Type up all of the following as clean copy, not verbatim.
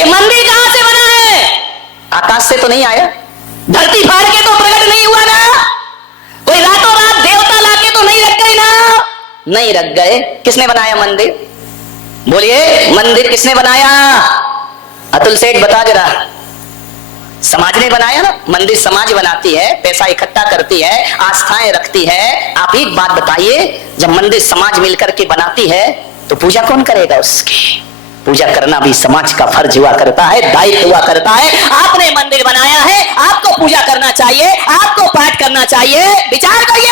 ये मंदिर कहां से बना है? आकाश से तो नहीं आया, धरती फाड़ के तो प्रकट नहीं हुआ ना, कोई रातों रात देवता लाके तो नहीं रख गए ना, नहीं रख गए। किसने बनाया मंदिर? बोलिए, मंदिर किसने बनाया? अतुल सेठ बता जरा। समाज ने बनाया ना। मंदिर समाज बनाती है, पैसा इकट्ठा करती है, आस्थाएं रखती है। आप एक बात बताइए, जब मंदिर समाज मिलकर के बनाती है तो पूजा कौन करेगा? उसकी पूजा करना भी समाज का फर्ज हुआ करता है, दायित्व हुआ करता है। आपने मंदिर बनाया है, आपको पूजा करना चाहिए, आपको पाठ करना चाहिए। विचार करिए,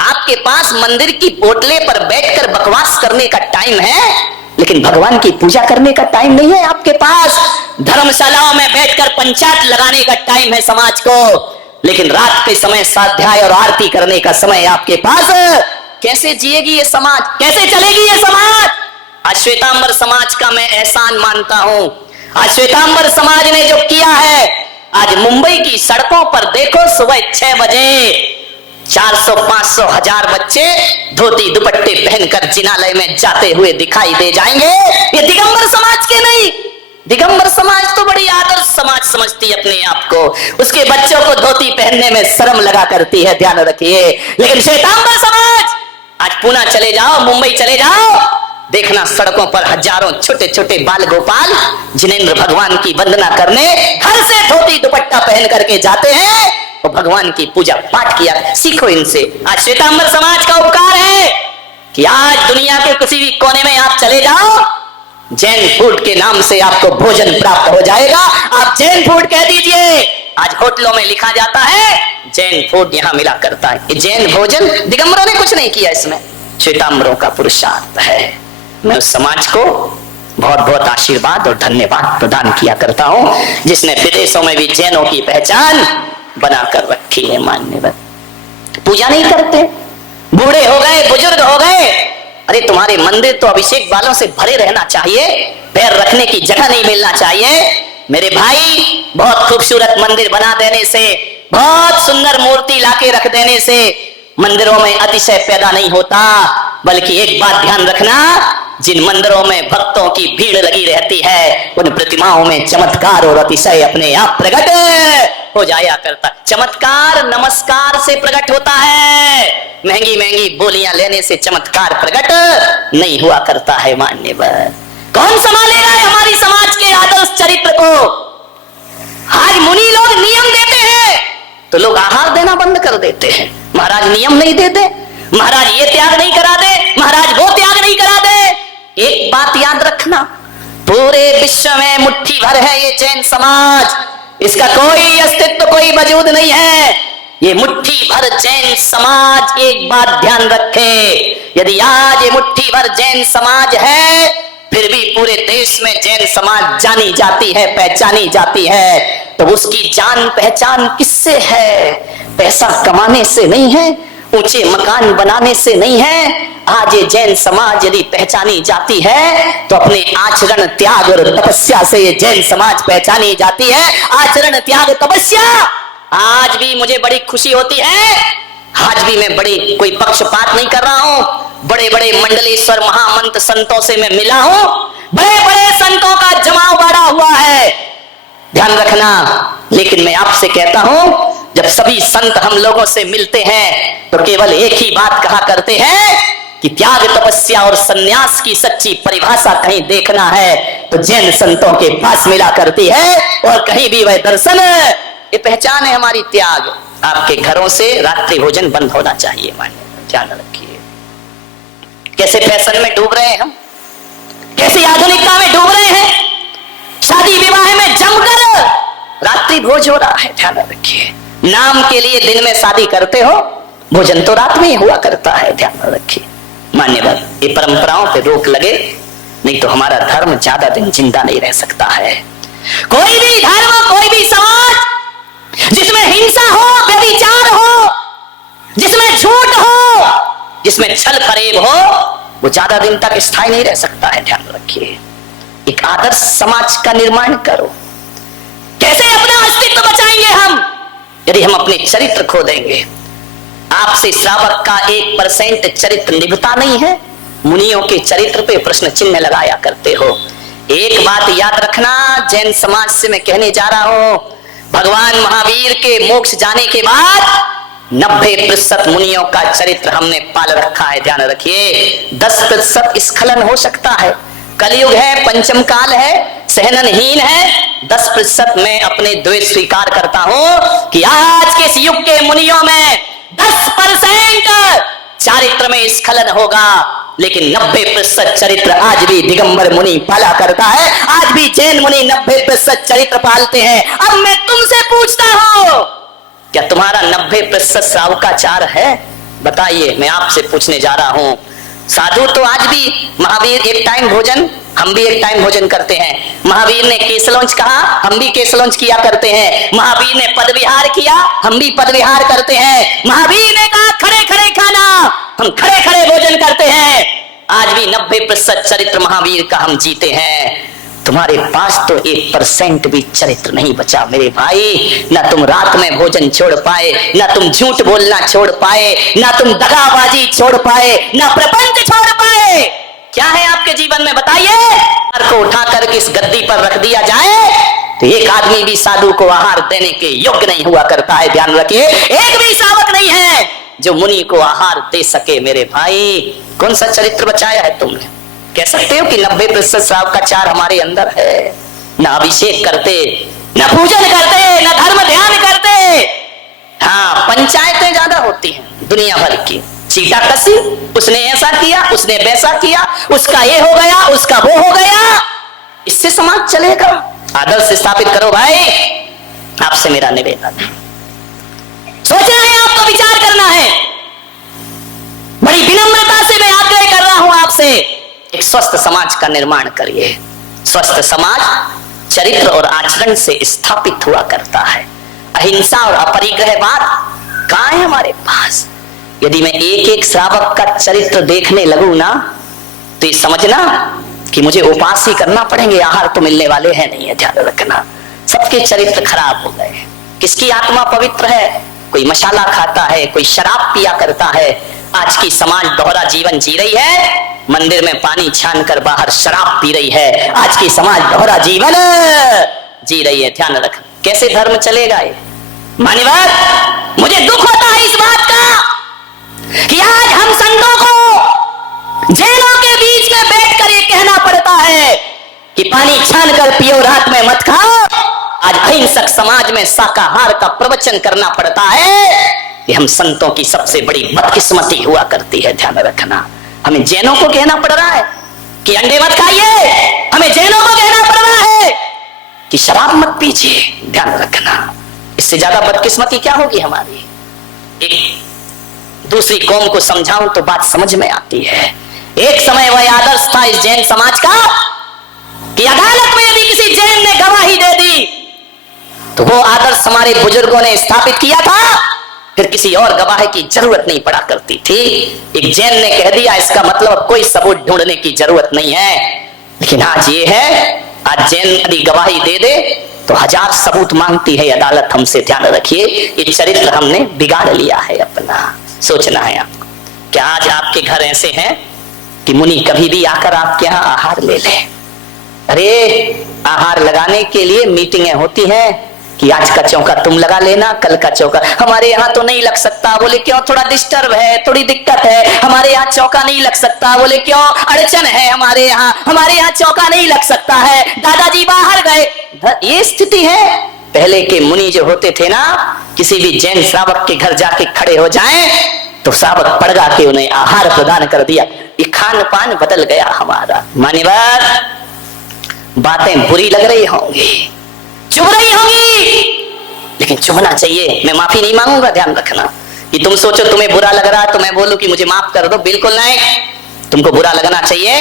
आपके पास मंदिर की पोटले पर बैठकर बकवास करने का टाइम है, लेकिन भगवान की पूजा करने का टाइम नहीं है आपके पास। धर्मशालाओं में बैठकर पंचायत लगाने का टाइम है समाज को, लेकिन रात के समय स्वाध्याय और आरती करने का समय आपके पास। कैसे जिएगी ये समाज? कैसे चलेगी ये समाज? आज श्वेतांबर समाज का मैं एहसान मानता हूं। आज श्वेतांबर समाज ने जो किया है, आज मुंबई की सड़कों पर देखो, सुबह 6 बजे 400, 500, 1000 बच्चे धोती दुपट्टे पहनकर जिनालय में जाते हुए दिखाई दे जाएंगे। ये दिगंबर समाज के नहीं। दिगंबर समाज तो बड़ी आदर्श समाज समझती है अपने आप को, उसके बच्चों को धोती पहनने में शर्म लगा करती है, ध्यान रखिए। लेकिन श्वेतांबर समाज, आज पुणे चले जाओ, मुंबई चले जाओ, देखना सड़कों पर हजारों छोटे छोटे बाल गोपाल जिनेंद्र भगवान की वंदना करने घर से धोती दुपट्टा पहन करके जाते हैं, वो भगवान की पूजा पाठ किया। सीखो इनसे। आज श्वेतांबर समाज का उपकार है कि आज दुनिया के किसी भी कोने में आप चले जाओ, जैन फूड के नाम से आपको भोजन प्राप्त हो जाएगा। आप जैन फूड कह दीजिए, आज होटलों में लिखा जाता है जैन फूड यहां मिला करता है। ये जैन भोजन, दिगंबरों ने कुछ नहीं किया इसमें, श्वेतांबरों का पुरुषार्थ है। मैं उस समाज को बहुत बहुत आशीर्वाद और धन्यवाद प्रदान किया करता हूं, जिसने विदेशों में भी जैनों की पहचान बनाकर रखी है। मान्यवर पूजा नहीं करते, बूढ़े हो गए, बुजुर्ग हो गए, अरे तुम्हारे मंदिर तो अभिषेक बालों से भरे रहना चाहिए, पैर रखने की जगह नहीं मिलना चाहिए। मेरे भाई, बहुत खूबसूरत मंदिर बना देने से, बहुत सुंदर मूर्ति लाके रख देने से मंदिरों में अतिशय पैदा नहीं होता, बल्कि एक बात ध्यान रखना, जिन मंदिरों में भक्तों की भीड़ लगी रहती है, उन प्रतिमाओं में चमत्कार और अतिशय अपने आप प्रकट हो जाया करता। चमत्कार नमस्कार से प्रकट होता है, महंगी महंगी बोलियां लेने से चमत्कार प्रकट नहीं हुआ करता है। मान्यवर, कौन संभालेगा हमारी समाज के आदर्श चरित्र को? आज मुनि लोग नियम देते हैं तो लोग आहार देना बंद कर देते हैं। महाराज नियम नहीं देते, महाराज ये त्याग नहीं करा दे, महाराज वो त्याग नहीं करा दे। एक बात याद रखना, पूरे विश्व में मुट्ठी भर है ये जैन समाज, इसका कोई अस्तित्व, कोई वजूद नहीं है। ये मुट्ठी भर जैन समाज, एक बात ध्यान रखे, यदि आज ये मुट्ठी भर जैन समाज है, फिर भी पूरे देश में जैन समाज जानी जाती है, पहचानी जाती है, तो उसकी जान पहचान किससे है? पैसा कमाने से नहीं है, ऊंचे मकान बनाने से नहीं है। आज ये जैन समाज यदि पहचानी जाती है तो अपने आचरण त्याग और तपस्या से ये जैन समाज पहचानी जाती है। आचरण त्याग तपस्या। आज भी मुझे बड़ी खुशी होती है, आज भी मैं बड़ी कोई पक्षपात नहीं कर रहा हूं, बड़े बड़े मंडलेश्वर महामंत्र संतों से मैं मिला हूं, बड़े बड़े संतों का जमाव बाड़ा हुआ है, ध्यान रखना। लेकिन मैं आपसे कहता हूं, जब सभी संत हम लोगों से मिलते हैं तो केवल एक ही बात कहा करते हैं कि त्याग तपस्या और सन्यास की सच्ची परिभाषा कहीं देखना है तो जैन संतों के पास मिला करती है, और कहीं भी वह दर्शन, ये पहचान है हमारी त्याग। आपके घरों से रात्रि भोजन बंद होना चाहिए। मानिए, ध्यान रखिए। कैसे फैशन में डूब रहे हैं हम, कैसी आधुनिकता में डूब रहे हैं, शादी विवाह में जमकर रात्रि भोज हो रहा है। ध्यान रखिए, नाम के लिए दिन में शादी करते हो, भोजन तो रात में ही हुआ करता है। ध्यान रखिए मान्यवर, ये परंपराओं पे रोक लगे, नहीं तो हमारा धर्म ज्यादा दिन जिंदा नहीं रह सकता है। कोई भी धर्म, कोई भी समाज जिसमें हिंसा हो, व्यभिचार हो, जिसमें झूठ हो, जिसमें छल फरेब हो, वो ज्यादा दिन तक स्थायी नहीं रह सकता है। ध्यान रखिए, एक आदर्श समाज का निर्माण करो। कैसे अपना अस्तित्व बचाएंगे हम यदि हम अपने चरित्र खो देंगे? आपसे श्रावक का 1% चरित्र निभता नहीं है, मुनियों के चरित्र पे प्रश्न चिन्ह लगाया करते हो। एक बात याद रखना, जैन समाज से मैं कहने जा रहा हूं, भगवान महावीर के मोक्ष जाने के बाद 90% मुनियों का चरित्र हमने पाल रखा है। ध्यान रखिए, 10% स्खलन हो सकता है। कलयुग है, पंचम काल है, सहननहीन है। 10% मैं अपने द्वेष स्वीकार करता हूं कि आज के इस युग के मुनियों में 10% चारित्र में स्खलन होगा, लेकिन 90% चरित्र आज भी दिगंबर मुनि पाला करता है। आज भी जैन मुनि 90% चरित्र पालते हैं। अब मैं तुमसे पूछता हूं, क्या तुम्हारा 90% श्रावकाचार है? बताइए, मैं आपसे पूछने जा रहा हूं। साधु तो आज भी, महावीर एक टाइम भोजन, हम भी एक टाइम भोजन करते हैं। महावीर ने केसलौंच कहा, हम भी केसलौंच किया करते हैं। महावीर ने पद विहार किया, हम भी पद विहार करते हैं। महावीर ने कहा खड़े खड़े खाना, हम खड़े खड़े भोजन करते हैं। आज भी 90% चरित्र महावीर का हम जीते हैं। तुम्हारे पास तो 1% भी चरित्र नहीं बचा मेरे भाई। ना तुम रात में भोजन छोड़ पाए, ना तुम झूठ बोलना छोड़ पाए, ना तुम दगाबाजी छोड़ पाए, ना प्रपंच छोड़ पाए। क्या है आपके जीवन में बताइए? को उठाकर इस गद्दी पर रख दिया जाए तो एक आदमी भी साधु को आहार देने के योग्य नहीं हुआ करता है। ध्यान रखिए, एक भी श्रावक नहीं है जो मुनि को आहार दे सके मेरे भाई। कौन सा चरित्र बचाया है तुमने? कह सकते हो कि 90% श्रावकाचार हमारे अंदर है? ना अभिषेक करते, ना पूजन करते, ना धर्म ध्यान करते। हाँ, पंचायतें ज्यादा होती हैं दुनिया भर की। चीटा कसी, उसने ऐसा किया, उसने वैसा किया, उसका ये हो गया, उसका वो हो गया। इससे समाज चलेगा? आदर्श स्थापित करो भाई। आपसे मेरा निवेदन है, सोचना है आपको, विचार करना है। बड़ी विनम्रता से मैं आग्रह कर रहा हूं आपसे, एक स्वस्थ समाज का निर्माण करिए। स्वस्थ समाज चरित्र और आचरण से स्थापित हुआ करता है। अहिंसा और अपरिग्रहवाद कहां है हमारे पास? यदि मैं एक एक श्रावक का चरित्र देखने लगूं ना, तो ये समझना कि मुझे उपास ही करना पड़ेंगे, आहार तो मिलने वाले हैं नहीं है। ध्यान रखना, सबके चरित्र खराब हो गए। किसकी आत्मा पवित्र है? कोई मसाला खाता है, कोई शराब पिया करता है। आज की समाज दोहरा जीवन जी रही है, मंदिर में पानी छान कर बाहर शराब पी रही है। आज की समाज दोहरा जीवन जी रही है। ध्यान रखना, कैसे धर्म चलेगा ये? मान्यवर, मुझे दुख होता है इस बात का कि आज हम संतों को जैनों के बीच में बैठकर ये कहना पड़ता है कि पानी छान कर पियो, रात में मत खाओ। आज अहिंसक समाज में शाकाहार का प्रवचन करना पड़ता है। ये हम संतों की सबसे बड़ी बदकिस्मती हुआ करती है। ध्यान रखना, हमें जैनों को कहना पड़ रहा है कि अंडे मत खाइए, हमें जैनों को कहना पड़ रहा है कि शराब मत पीजिए। ध्यान रखना, इससे ज्यादा बदकिस्मती क्या होगी हमारी? एक दूसरी कौम को समझाऊं तो बात समझ में आती है। एक समय वह आदर्श था इस जैन समाज का कि अदालत में यदि किसी जैन ने गवाही दे दी तो वो आदर्श हमारे बुजुर्गों ने स्थापित किया था, फिर किसी और गवाह की जरूरत नहीं पड़ा करती थी। एक जैन ने कह दिया, इसका मतलब कोई सबूत ढूंढने की जरूरत नहीं है। लेकिन आज ये है, आज जैन यदि गवाही दे दे तो 1000 सबूत मांगती है अदालत हमसे। ध्यान रखिए, ये चरित्र हमने बिगाड़ लिया है अपना। सोचना है आपको, क्या आज आपके घर ऐसे हैं कि मुनि कभी भी आकर आपके यहाँ आहार ले ले? अरे आहार लगाने के लिए मीटिंगें होती हैं कि आज का चौका तुम लगा लेना, कल का चौका हमारे यहाँ तो नहीं लग सकता। बोले क्यों? थोड़ा डिस्टर्ब है, थोड़ी दिक्कत है, हमारे यहाँ चौका नहीं लग सकता। बोले क्यों? अड़चन है हमारे यहाँ चौका नहीं लग सकता है, दादाजी बाहर गए। ये स्थिति है। पहले के मुनि जो होते थे ना, किसी भी जैन श्रावक के घर जाके खड़े हो जाएं तो श्रावक पड़गा के उन्हें आहार प्रदान कर दिया। ये खान पान बदल गया हमारा। मान्यवर, बातें बुरी लग रही होंगी, चुभ रही होंगी, लेकिन चुभना चाहिए। मैं माफी नहीं मांगूंगा। ध्यान रखना कि तुम सोचो तुम्हें बुरा लग रहा है तो मैं बोलूं कि मुझे माफ कर दो, बिल्कुल नहीं। तुमको बुरा लगना चाहिए,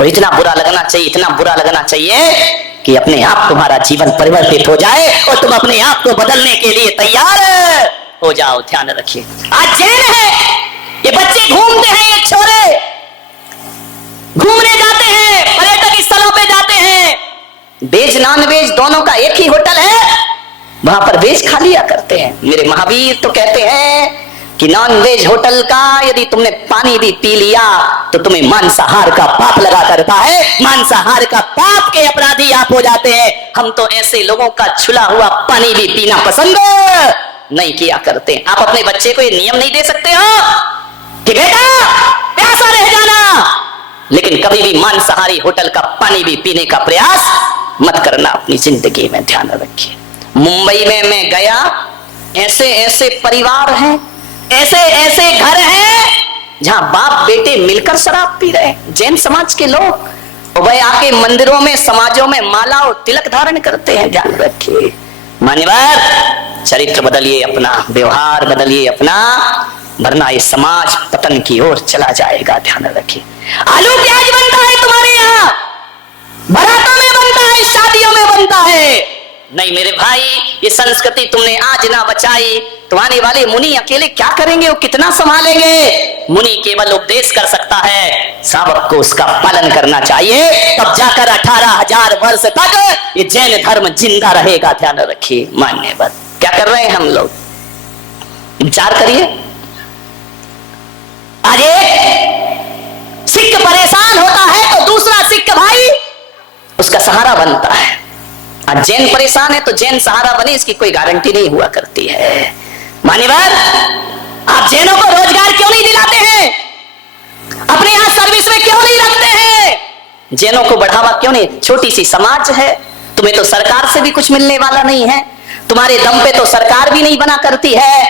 और इतना बुरा लगना चाहिए, इतना बुरा लगना चाहिए कि अपने आप तुम्हारा जीवन परिवर्तित हो जाए और तुम अपने आप को बदलने के लिए तैयार हो जाओ। ध्यान रखिए, आज जैन है, ये बच्चे घूमते हैं, ये छोरे घूमने जाते हैं, पर्यटक स्थलों पे जाते हैं, वेज नॉन वेज दोनों का एक ही होटल है, वहां पर वेज खा लिया करते हैं। मेरे महावीर तो कहते हैं कि नॉन वेज होटल का यदि तुमने पानी भी पी लिया तो तुम्हें मांसाहार का पाप लगा करता है, मांसाहार का पाप के अपराधी आप हो जाते हैं। हम तो ऐसे लोगों का छुला हुआ पानी भी पीना पसंद नहीं किया करते। आप अपने बच्चे को ये नियम नहीं दे सकते हो कि बेटा प्यासा रह जाना, लेकिन कभी भी मांसाहारी होटल का पानी भी पीने का प्रयास मत करना अपनी जिंदगी में, ध्यान रखिए। मुंबई में मैं गया, ऐसे ऐसे परिवार हैं, ऐसे ऐसे घर हैं जहां बाप बेटे मिलकर शराब पी रहे हैं, जैन समाज के लोग। वह आके मंदिरों में समाजों में माला और तिलक धारण करते हैं, ध्यान रखिए। मान्यवर चरित्र बदलिए अपना, व्यवहार बदलिए अपना, वरना ये समाज पतन की ओर चला जाएगा, ध्यान रखिए। आलू प्याज बनता है तुम्हारे यहाँ, बारातों में बनता है, शादियों में बनता है। नहीं मेरे भाई, ये संस्कृति तुमने आज ना बचाई तो आने वाले मुनि अकेले क्या करेंगे, वो कितना संभालेंगे। मुनि केवल उपदेश कर सकता है, सावक को उसका पालन करना चाहिए, तब जाकर 18,000 वर्ष तक ये जैन धर्म जिंदा रहेगा, ध्यान रखिए। मान्यवर क्या कर रहे हैं हम लोग, विचार करिए। आज एक सिख परेशान होता है तो दूसरा सिख भाई उसका सहारा बनता है। आज जैन परेशान है तो जैन सहारा बने, इसकी कोई गारंटी नहीं हुआ करती है। मान्यवर आप जैनों को रोजगार क्यों नहीं दिलाते हैं, अपने यहां सर्विस में क्यों नहीं रखते हैं, जैनों को बढ़ावा क्यों नहीं। छोटी सी समाज है, तुम्हें तो सरकार से भी कुछ मिलने वाला नहीं है, तुम्हारे दम पे तो सरकार भी नहीं बना करती है।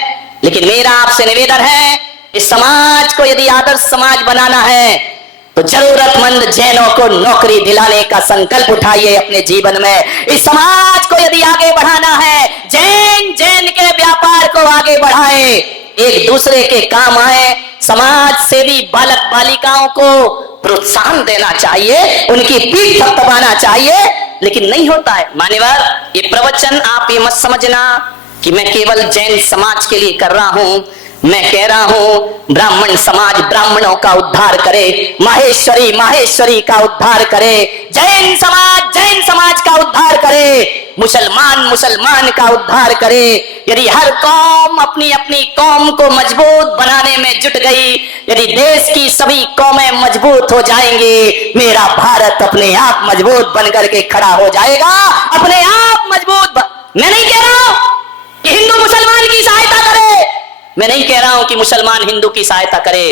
लेकिन मेरा आपसे निवेदन है, इस समाज को यदि आदर्श समाज बनाना है तो जरूरतमंद जैनों को नौकरी दिलाने का संकल्प उठाइए अपने जीवन में। इस समाज को यदि आगे बढ़ाना है, जैन के व्यापार को आगे बढ़ाए, एक दूसरे के काम आए। समाज सेवी बालक बालिकाओं को प्रोत्साहन देना चाहिए, उनकी पीठ थपथपाना चाहिए, लेकिन नहीं होता है। मान्यवर ये प्रवचन आप ये मत समझना कि मैं केवल जैन समाज के लिए कर रहा हूं। मैं कह रहा हूं ब्राह्मण समाज ब्राह्मणों का उद्धार करे, माहेश्वरी का उद्धार करे, जैन समाज का उद्धार करे, मुसलमान का उद्धार करे। यदि हर कौम अपनी अपनी कौम को मजबूत बनाने में जुट गई, यदि देश की सभी कौमें मजबूत हो जाएंगी, मेरा भारत अपने आप मजबूत बनकर के खड़ा हो जाएगा, अपने आप मजबूत। मैं नहीं कह रहा हूं कि हिंदू मुसलमान की सहायता करे, मैं नहीं कह रहा हूं कि मुसलमान हिंदू की सहायता करे,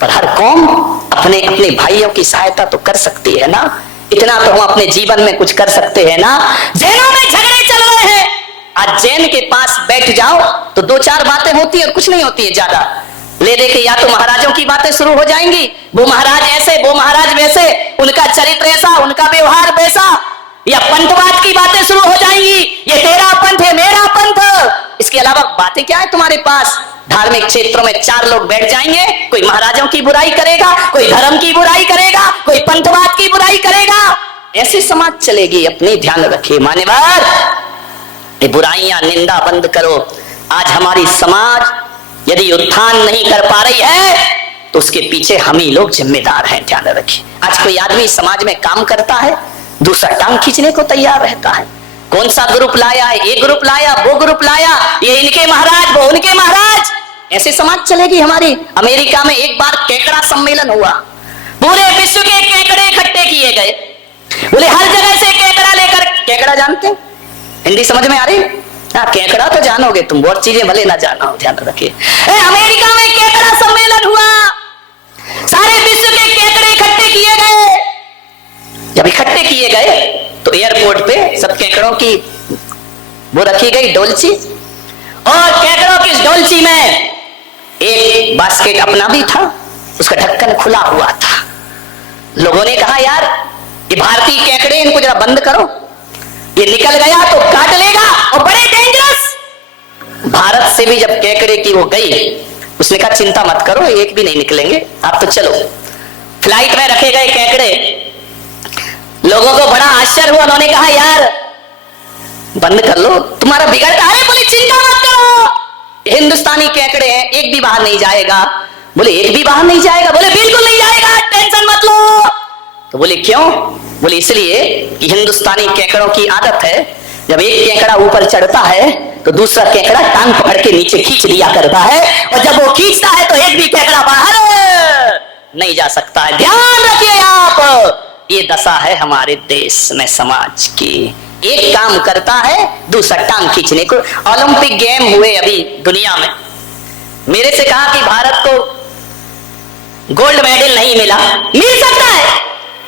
पर हर कौम अपने अपने भाइयों की सहायता तो कर सकती है ना। इतना तो हम अपने जीवन में कुछ कर सकते हैं ना। जैनों में झगड़े चल रहे हैं, आज जैन के पास बैठ जाओ तो 2-4 बातें होती है और कुछ नहीं होती है ज्यादा। ले दे के या तो महाराजों की बातें शुरू हो जाएंगी, वो महाराज ऐसे, वो महाराज वैसे, उनका चरित्र ऐसा, उनका व्यवहार वैसा, या पंथवाद की बातें शुरू हो जाएंगी, ये तेरा पंथ है मेरा पंथ। इसके अलावा बातें क्या है तुम्हारे पास। धार्मिक क्षेत्रों में 4 लोग बैठ जाएंगे, कोई महाराजों की बुराई करेगा, कोई धर्म की बुराई करेगा, कोई पंथवाद की बुराई करेगा, ऐसी समाज चलेगी। अपनी ध्यान रखिए मान्यवर, ये बुराइयां निंदा बंद करो। आज हमारी समाज यदि उत्थान नहीं कर पा रही है तो उसके पीछे हम ही लोग जिम्मेदार हैं, ध्यान रखिए। आज कोई आदमी समाज में काम करता है, दूसरा टांग खींचने को तैयार रहता है। कौन सा ग्रुप लाया है, ये ग्रुप लाया, वो ग्रुप लाया, ये इनके महाराज, वो उनके महाराज, ऐसे समाज चलेगी हमारी। अमेरिका में एक बार केकड़ा सम्मेलन हुआ, पूरे विश्व के केकड़े इकट्ठे किए गए, बोले हर जगह से केकड़ा लेकर। केकड़ा जानते हैं, हिंदी समझ में आ रही? हाँ केकड़ा तो जानोगे तुम, बहुत चीजें भले ना जाना हो, ध्यान रखिए। अमेरिका में केकड़ा सम्मेलन हुआ, सारे विश्व के केकड़े इकट्ठे किए गए। जब इकट्ठे किए गए तो एयरपोर्ट पे सब केकड़ों की वो रखी गई डोलची, और केकड़ों की डोलची में एक बास्केट अपना भी था, उसका ढक्कन खुला हुआ था। लोगों ने कहा यार ये भारतीय केकड़े, इनको जरा बंद करो, ये निकल गया तो काट लेगा और बड़े डेंजरस। भारत से भी जब केकड़े की वो गई, उसने कहा चिंता मत करो, एक भी नहीं निकलेंगे, आप तो चलो। फ्लाइट में रखे गए केकड़े, लोगों को बड़ा आश्चर्य हुआ, उन्होंने कहा यार बंद कर लो, तुम्हारा बिगड़ता है। बोले चिंता मत करो, हिंदुस्तानी केकड़े हैं, एक भी बाहर नहीं जाएगा। बोले एक भी बाहर नहीं जाएगा? बोले बिल्कुल नहीं जाएगा, टेंशन मत लो। तो बोले क्यों? बोले इसलिए कि हिंदुस्तानी केकड़ों की आदत है, जब एक केकड़ा ऊपर चढ़ता है तो दूसरा केकड़ा टांग पकड़ के नीचे खींच दिया करता है, और जब वो खींचता है तो एक भी केकड़ा बाहर नहीं जा सकता है। ध्यान रखिए आप, ये दशा है हमारे देश में समाज की। एक काम करता है, दूसरा टांग खींचने को। ओलंपिक गेम हुए अभी दुनिया में, मेरे से कहा कि भारत को गोल्ड मेडल नहीं मिला, मिल सकता है।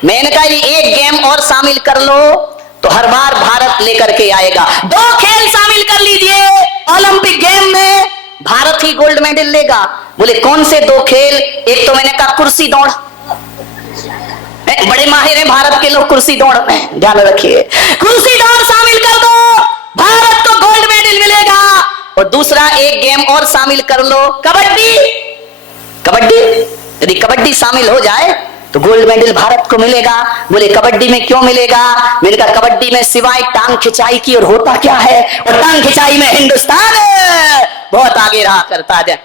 मैंने कहा एक गेम और शामिल कर लो तो हर बार भारत लेकर के आएगा। 2 खेल शामिल कर लीजिए ओलंपिक गेम में, भारत ही गोल्ड मेडल लेगा। बोले कौन से 2 खेल? एक तो मैंने कहा कुर्सी दौड़, बड़े माहिर हैं भारत के लोग कुर्सी दौड़ में, ध्यान रखिए। कुर्सी दौड़ शामिल कर दो, भारत को गोल्ड मेडल मिलेगा। और दूसरा एक गेम और शामिल कर लो, कबड्डी। कबड्डी, यदि कबड्डी शामिल हो जाए तो गोल्ड मेडल भारत को मिलेगा। बोले कबड्डी में क्यों मिलेगा? मैंने कहा कबड्डी में सिवाय टांग खिंचाई की और होता क्या है, और टांग खिंचाई में हिंदुस्तान बहुत आगे रहा करता है।